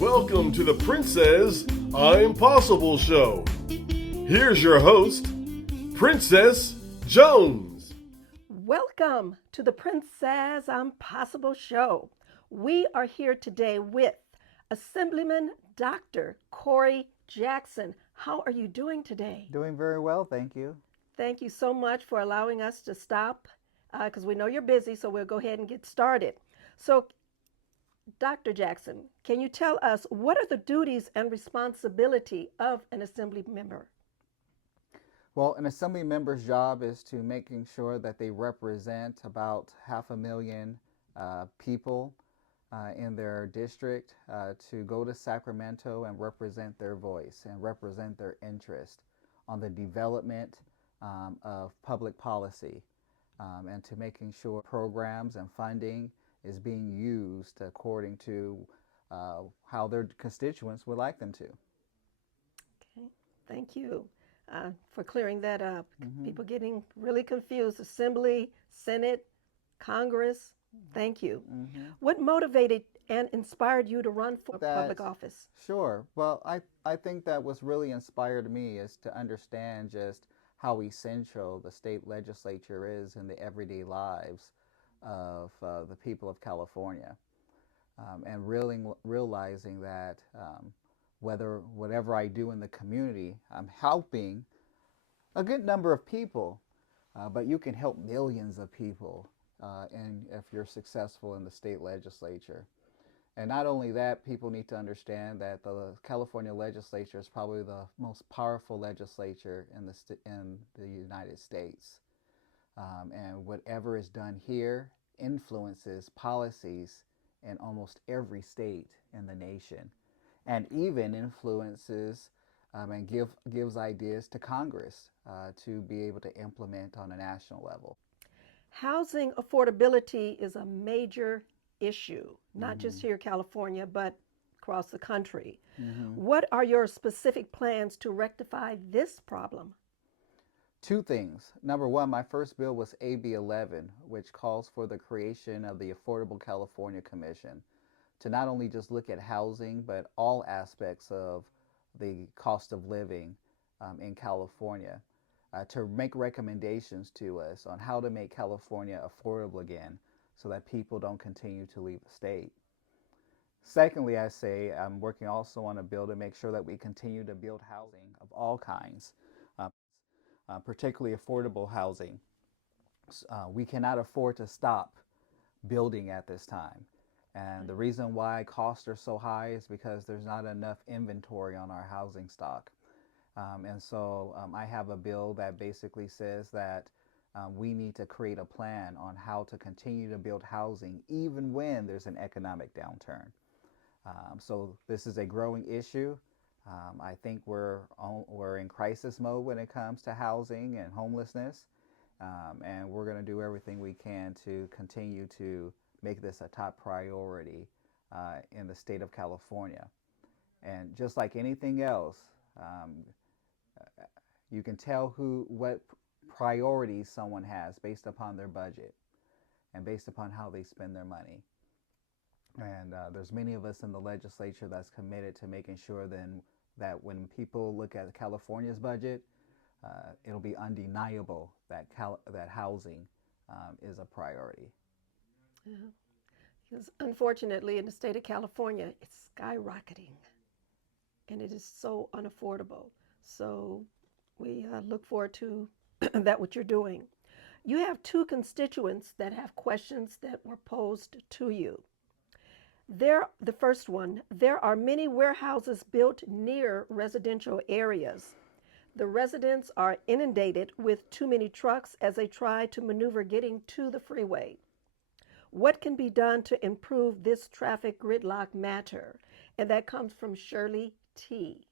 Welcome to the Princess I'm Possible show. Here's your host, Princess Jones. Welcome to the Princess I'm Possible show. We are here today with Assemblyman Dr. Corey Jackson. How are you doing today? Doing very well, thank you. Thank you so much for allowing us to stop because we know you're busy, so we'll go ahead and get started. So, Dr. Jackson, can you tell us what are the duties and responsibility of an assembly member? Well, an assembly member's job is to making sure that they represent about 500,000 people in their district to go to Sacramento and represent their voice and represent their interest on the development of public policy and to making sure programs and funding is being used according to how their constituents would like them to. Okay, thank you for clearing that up. Mm-hmm. People getting really confused. Assembly, Senate, Congress. Thank you. Mm-hmm. What motivated and inspired you to run for public office? Sure. Well, I think that what's really inspired me is to understand just how essential the state legislature is in the everyday lives of the people of California, and really realizing that whatever I do in the community, I'm helping a good number of people, but you can help millions of people, and if you're successful in the state legislature. And not only that, people need to understand that the California legislature is probably the most powerful legislature in the United States. And whatever is done here influences policies in almost every state in the nation, and even influences and gives ideas to Congress to be able to implement on a national level. Housing affordability is a major issue, not just here in California, but across the country. What are your specific plans to rectify this problem? Two things. Number one, my first bill was AB 11, which calls for the creation of the Affordable California Commission to not only just look at housing, but all aspects of the cost of living in California, to make recommendations to us on how to make California affordable again so that people don't continue to leave the state. Secondly, I say I'm working also on a bill to make sure that we continue to build housing of all kinds, particularly affordable housing. We cannot afford to stop building at this time. And the reason why costs are so high is because there's not enough inventory on our housing stock. And so I have a bill that basically says that we need to create a plan on how to continue to build housing even when there's an economic downturn. So this is a growing issue. I think we're in crisis mode when it comes to housing and homelessness, and we're going to do everything we can to continue to make this a top priority in the state of California. And just like anything else, you can tell what priorities someone has based upon their budget and based upon how they spend their money. And there's many of us in the legislature that's committed to making sure then that when people look at California's budget, it'll be undeniable that that housing is a priority. Yeah. Because unfortunately, in the state of California, it's skyrocketing, and it is so unaffordable. So we look forward to that what you're doing. You have two constituents that have questions that were posed to you. The first one, there are many warehouses built near residential areas. The residents are inundated with too many trucks as they try to maneuver getting to the freeway. What can be done to improve this traffic gridlock matter? And that comes from Shirley T.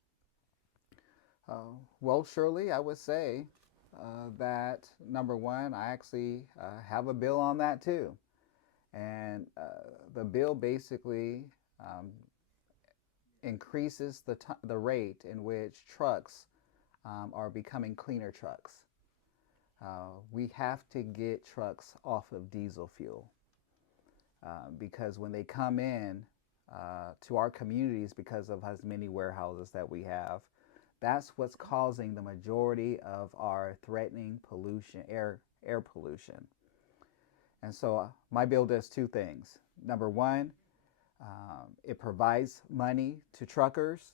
Well, Shirley, I would say that number one, I actually have a bill on that too. And the bill basically increases the rate in which trucks are becoming cleaner trucks. We have to get trucks off of diesel fuel because when they come in, to our communities because of as many warehouses that we have. That's what's causing the majority of our threatening pollution, air pollution. And so my bill does two things. Number one, it provides money to truckers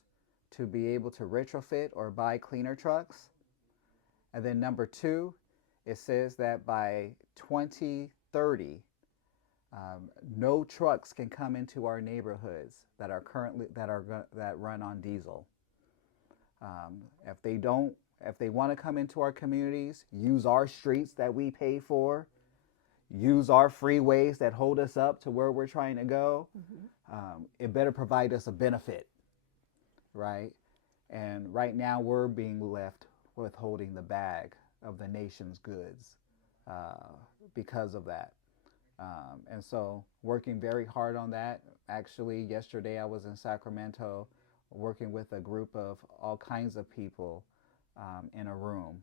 to be able to retrofit or buy cleaner trucks. And then number two, it says that by 2030, no trucks can come into our neighborhoods that are currently that run on diesel. If they want to come into our communities, use our streets that we pay for, use our freeways that hold us up to where we're trying to go, it better provide us a benefit, right? And right now we're being left withholding the bag of the nation's goods because of that. And so working very hard on that. Actually, yesterday I was in Sacramento working with a group of all kinds of people in a room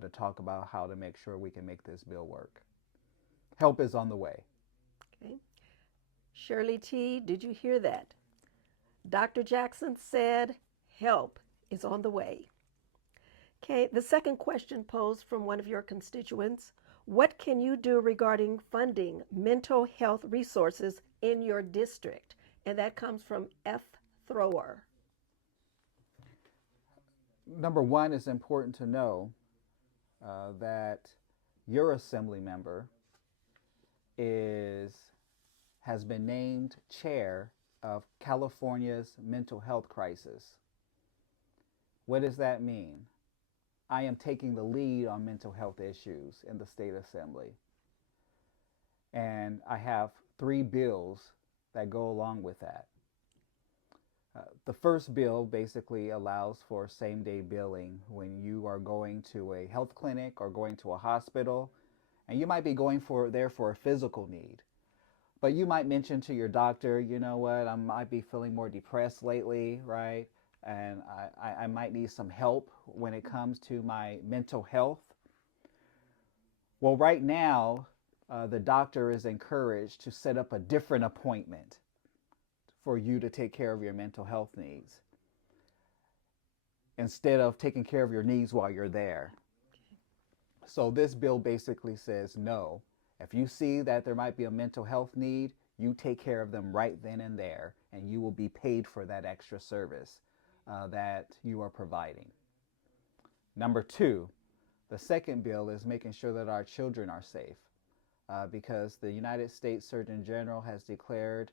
to talk about how to make sure we can make this bill work. Help is on the way. Okay. Shirley T., did you hear that? Dr. Jackson said help is on the way. Okay, the second question posed from one of your constituents: what can you do regarding funding mental health resources in your district? And that comes from F. Thrower. Number one, it's important to know that your assembly member has been named chair of California's mental health crisis. What does that mean? I am taking the lead on mental health issues in the state assembly. And I have 3 bills that go along with that. The first bill basically allows for same-day billing when you are going to a health clinic or going to a hospital, and you might be going there for a physical need. But you might mention to your doctor, you know what, I might be feeling more depressed lately, right? And I might need some help when it comes to my mental health. Well, right now, the doctor is encouraged to set up a different appointment for you to take care of your mental health needs instead of taking care of your needs while you're there. So this bill basically says no. If you see that there might be a mental health need, you take care of them right then and there, and you will be paid for that extra service that you are providing. Number 2, the second bill is making sure that our children are safe because the United States Surgeon General has declared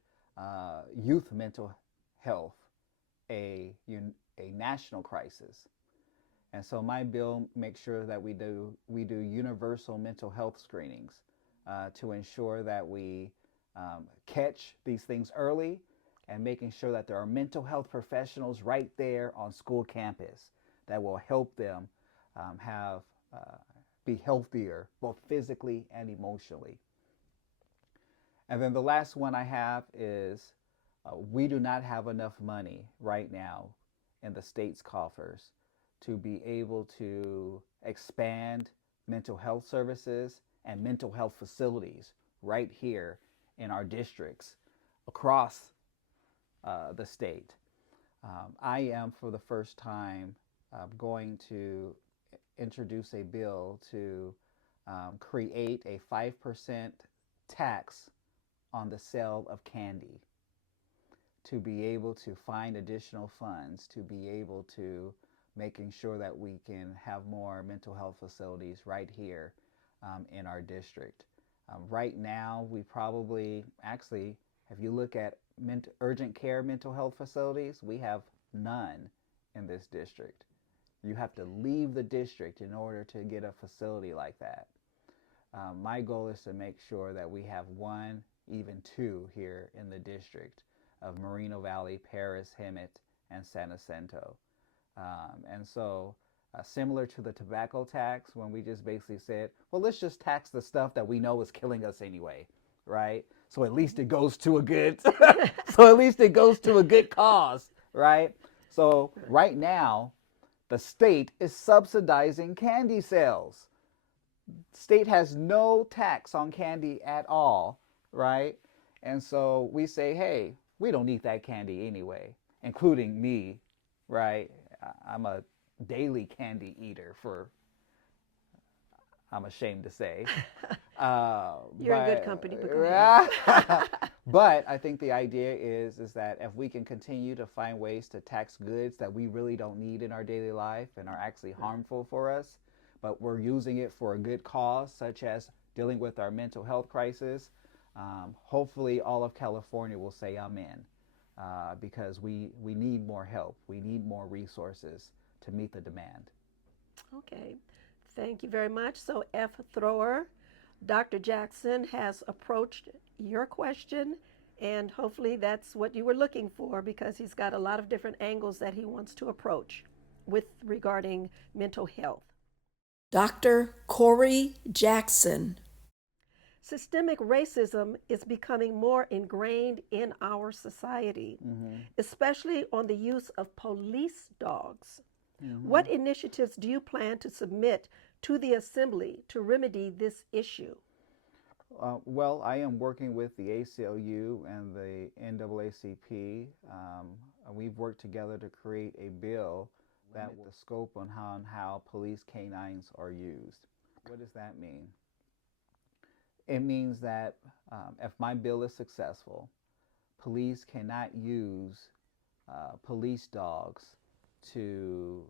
youth mental health a national crisis. And so my bill makes sure that we do universal mental health screenings to ensure that we catch these things early, and making sure that there are mental health professionals right there on school campus that will help them be healthier, both physically and emotionally. And then the last one I have is we do not have enough money right now in the state's coffers to be able to expand mental health services and mental health facilities right here in our districts across the state. I am, for the first time, going to introduce a bill to create a 5% tax on the sale of candy, to be able to find additional funds, to be able to making sure that we can have more mental health facilities right here in our district. Right now, we probably, actually, if you look at urgent care mental health facilities, we have none in this district. You have to leave the district in order to get a facility like that. My goal is to make sure that we have 1, even 2 here in the district of Moreno Valley, Paris, Hemet, and San Jacinto. And so similar to the tobacco tax, when we just basically said, well, let's just tax the stuff that we know is killing us anyway, right? So at least it goes to a good, cause, right? So right now, the state is subsidizing candy sales. State has no tax on candy at all, right? And so we say, hey, we don't eat that candy anyway, including me, right? I'm a daily candy eater I'm ashamed to say. You're in good company, but go ahead. But I think the idea is that if we can continue to find ways to tax goods that we really don't need in our daily life and are actually harmful for us, but we're using it for a good cause, such as dealing with our mental health crisis, hopefully all of California will say I'm in, because we need more help. We need more resources to meet the demand. Okay, thank you very much. So, F. Thrower, Dr. Jackson has approached your question, and hopefully that's what you were looking for, because he's got a lot of different angles that he wants to approach with regarding mental health. Dr. Corey Jackson. Systemic racism is becoming more ingrained in our society, especially on the use of police dogs. What initiatives do you plan to submit to the Assembly to remedy this issue? Well, I am working with the ACLU and the NAACP. We've worked together to create a bill that will scope on how police canines are used. What does that mean? It means that if my bill is successful, police cannot use police dogs to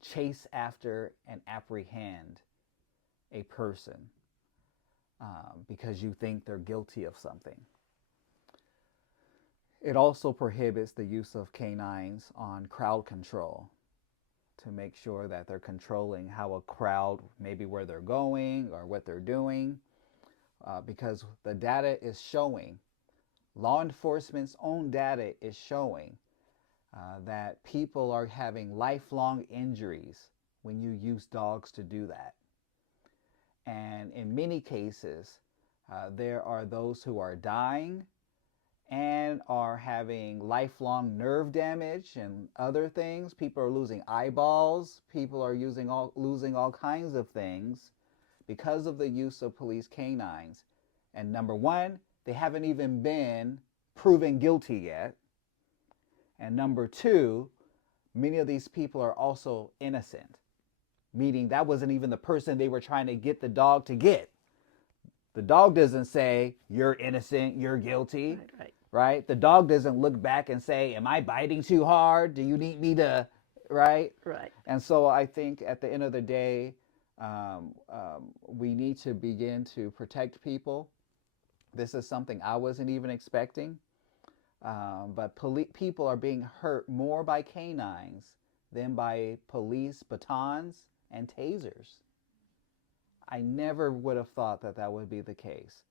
chase after and apprehend a person because you think they're guilty of something. It also prohibits the use of canines on crowd control to make sure that they're controlling how a crowd, maybe where they're going or what they're doing, because the data is showing, law enforcement's own data is showing that people are having lifelong injuries when you use dogs to do that. And in many cases, there are those who are dying and are having lifelong nerve damage and other things. People are losing eyeballs. People are losing all kinds of things because of the use of police canines. And number one, they haven't even been proven guilty yet. And number two, many of these people are also innocent, meaning that wasn't even the person they were trying to get the dog to get. The dog doesn't say, you're innocent, you're guilty, right? The dog doesn't look back and say, am I biting too hard? Do you need me to, right? Right. And so I think at the end of the day, we need to begin to protect people. This is something I wasn't even expecting. But people are being hurt more by canines than by police batons and tasers. I never would have thought that that would be the case.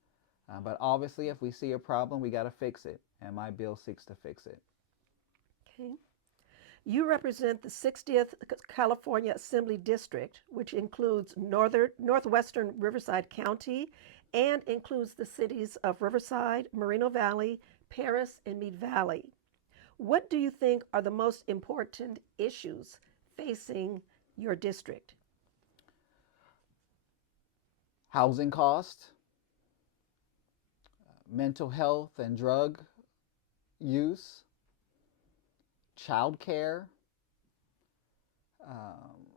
But obviously, if we see a problem, we got to fix it. And my bill seeks to fix it. Okay. You represent the 60th California Assembly District, which includes northwestern Riverside County and includes the cities of Riverside, Moreno Valley, Paris, and Meade Valley. What do you think are the most important issues facing your district? Housing cost, mental health and drug use, child care.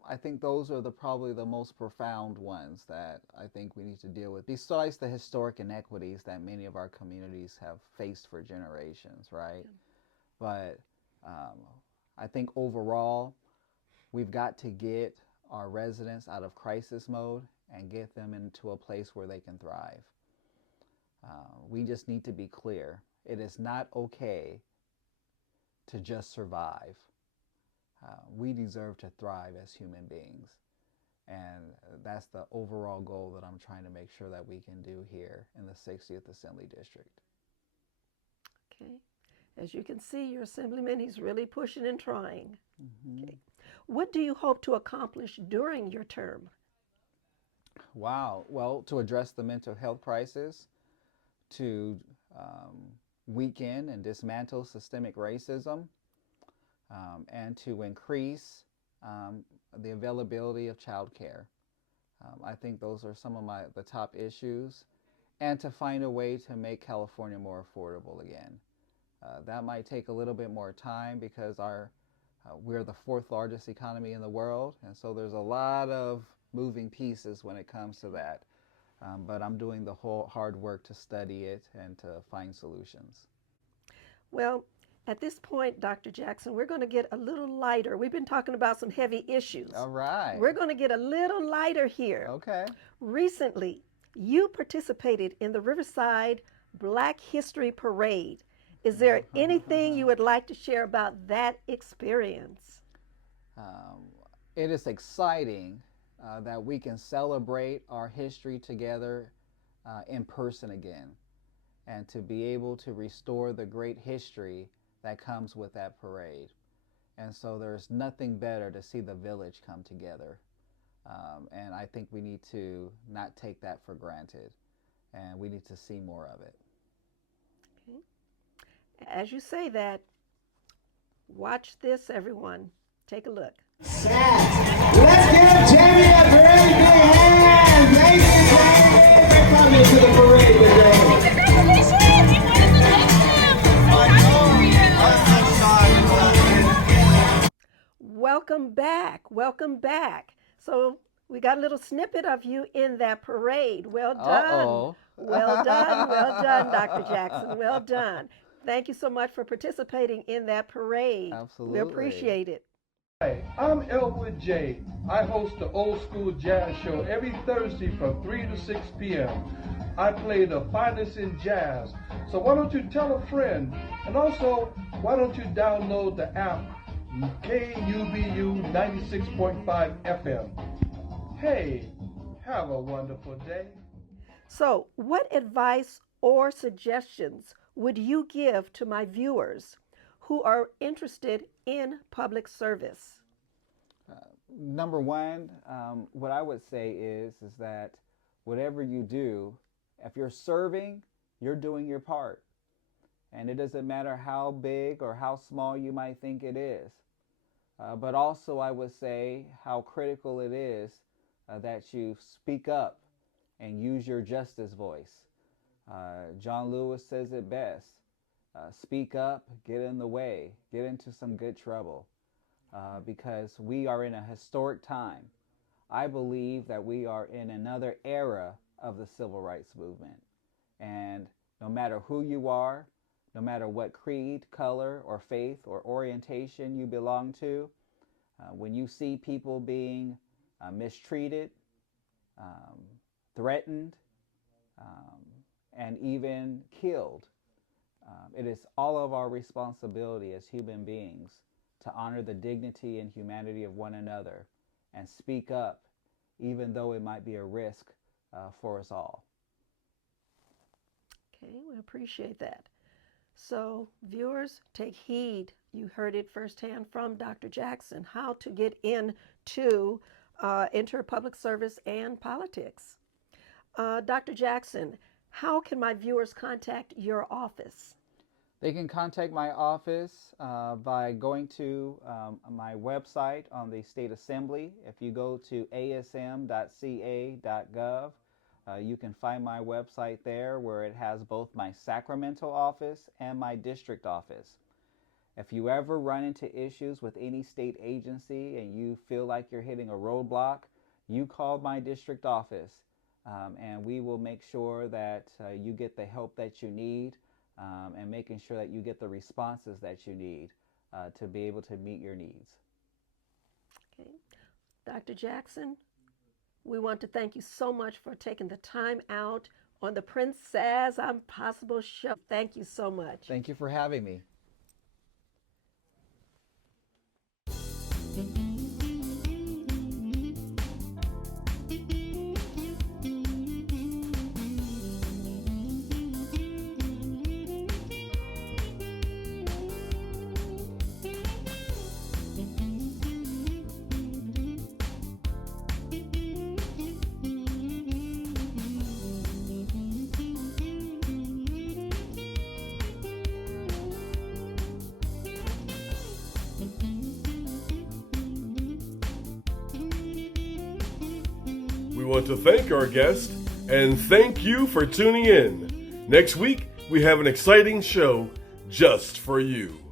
I think those are probably the most profound ones that I think we need to deal with, besides the historic inequities that many of our communities have faced for generations, right? But I think overall, we've got to get our residents out of crisis mode and get them into a place where they can thrive. We just need to be clear. It is not okay to just survive. We deserve to thrive as human beings. And that's the overall goal that I'm trying to make sure that we can do here in the 60th Assembly District. Okay. As you can see, your Assemblyman, he's really pushing and trying. Okay. What do you hope to accomplish during your term? Wow. Well, to address the mental health crisis, to weaken and dismantle systemic racism, and to increase the availability of child care. I think those are some of the top issues, and to find a way to make California more affordable again. That might take a little bit more time because we're the fourth largest economy in the world, and so there's a lot of moving pieces when it comes to that. But I'm doing the whole hard work to study it and to find solutions. Well, at this point, Dr. Jackson, we're going to get a little lighter. We've been talking about some heavy issues. All right. We're going to get a little lighter here. Okay. Recently, you participated in the Riverside Black History Parade. Is there anything you would like to share about that experience? It is exciting that we can celebrate our history together in person again, and to be able to restore the great history that comes with that parade. And so there's nothing better to see the village come together. And I think we need to not take that for granted, and we need to see more of it. Okay. As you say that, watch this, everyone. Take a look. Let's give Jamie a very big hand. Thank you, Jamie, for coming to the parade today. Welcome back. Welcome back. So we got a little snippet of you in that parade. Well done. Uh-oh. Well done. Well done, Dr. Jackson. Well done. Thank you so much for participating in that parade. Absolutely. We appreciate it. Hi, I'm Elwood J. I host the Old School Jazz Show every Thursday from 3 to 6 p.m. I play the finest in jazz. So why don't you tell a friend? And also, why don't you download the app KUBU 96.5 FM. Hey, have a wonderful day. So, what advice or suggestions would you give to my viewers who are interested in public service? Number one, what I would say is that whatever you do, if you're serving, you're doing your part. And it doesn't matter how big or how small you might think it is. But also I would say how critical it is that you speak up and use your justice voice. John Lewis says it best. Speak up, get in the way, get into some good trouble, because we are in a historic time. I believe that we are in another era of the civil rights movement. And no matter who you are, no matter what creed, color, or faith, or orientation you belong to, when you see people being mistreated, threatened, and even killed, it is all of our responsibility as human beings to honor the dignity and humanity of one another and speak up, even though it might be a risk for us all. Okay, we appreciate that. So, viewers, take heed. You heard it firsthand from Dr. Jackson, how to get into enter public service and politics. Dr. Jackson, how can my viewers contact your office? They can contact my office by going to my website on the State Assembly. If you go to asm.ca.gov, you can find my website there, where it has both my Sacramento office and my district office. If you ever run into issues with any state agency and you feel like you're hitting a roadblock, you call my district office, and we will make sure that you get the help that you need, and making sure that you get the responses that you need to be able to meet your needs. Okay. Dr. Jackson, we want to thank you so much for taking the time out on the Princess Impossible show. Thank you so much. Thank you for having me. We want to thank our guest and thank you for tuning in. Next week, we have an exciting show just for you.